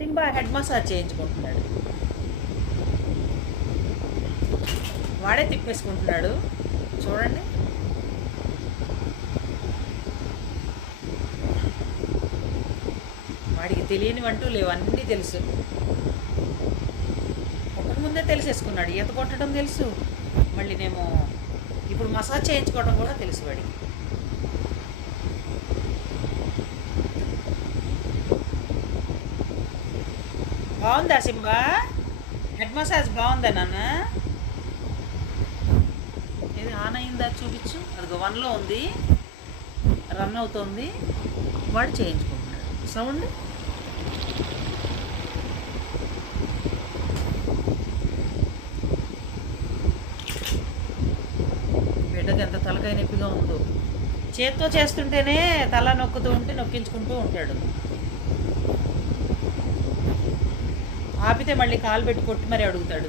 Simba head massage చేయించుకుంటున్నాడు. వాడే తిప్పేసుకుంటున్నాడు చూడండి. వాడికి తెలియనివంటూ లేవు, అన్నీ తెలుసు. ఒకటి ముందే తెలిసేసుకున్నాడు, ఈత కొట్టడం తెలుసు, మళ్ళీనేమో ఇప్పుడు మసాజ్ చేయించుకోవడం కూడా తెలుసు వాడికి. బాగుందా సింబా? హెడ్ మసాజ్ బాగుందా నాన్న? ఇది ఆన్ అయిందా చూపించు. అదిగో 1లో ఉంది, రన్ అవుతుంది. వాడు చేయించుకుంటున్నాడు. సౌండ్ బిడ్డకి ఎంత తలకాయ నొప్పిగా ఉందో. చేత్తో చేస్తుంటేనే తల నొక్కుతూ ఉంటే నొక్కించుకుంటూ ఉంటాడు. ఆపితే మళ్ళీ కాలు పెట్టి కొట్టి మరీ అడుగుతాడు.